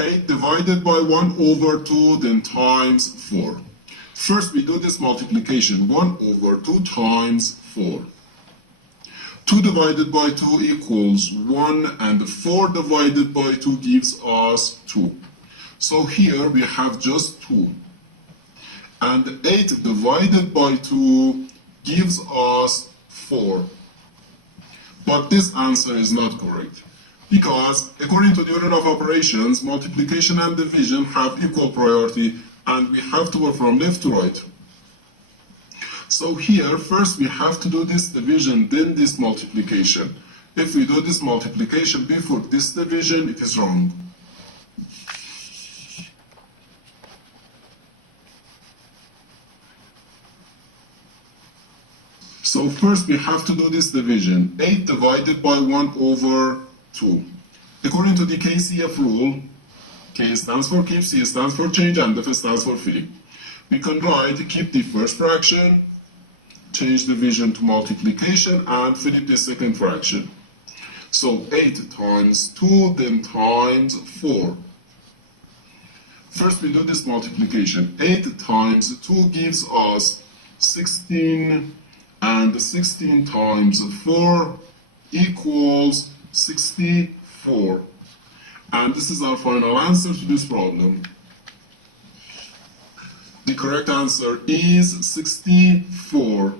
8 divided by 1 over 2, then times 4. First we do this multiplication, 1 over 2 times 4. 2 divided by 2 equals 1, and 4 divided by 2 gives us 2. So here we have just 2. And 8 divided by 2 gives us 4. But this answer is not correct, because according to the order of operations, multiplication and division have equal priority, and we have to go from left to right. So here, first we have to do this division, then this multiplication. If we do this multiplication before this division, it is wrong. So first we have to do this division, 8 divided by 1 over 2. According to the KCF rule, K stands for keep, C stands for change, and F stands for flip. We can write keep the first fraction, change division to multiplication, and flip the second fraction. So 8 times 2, then times 4. First we do this multiplication. 8 times 2 gives us 16, and 16 times 4 equals 64. And this is our final answer to this problem. The correct answer is 64.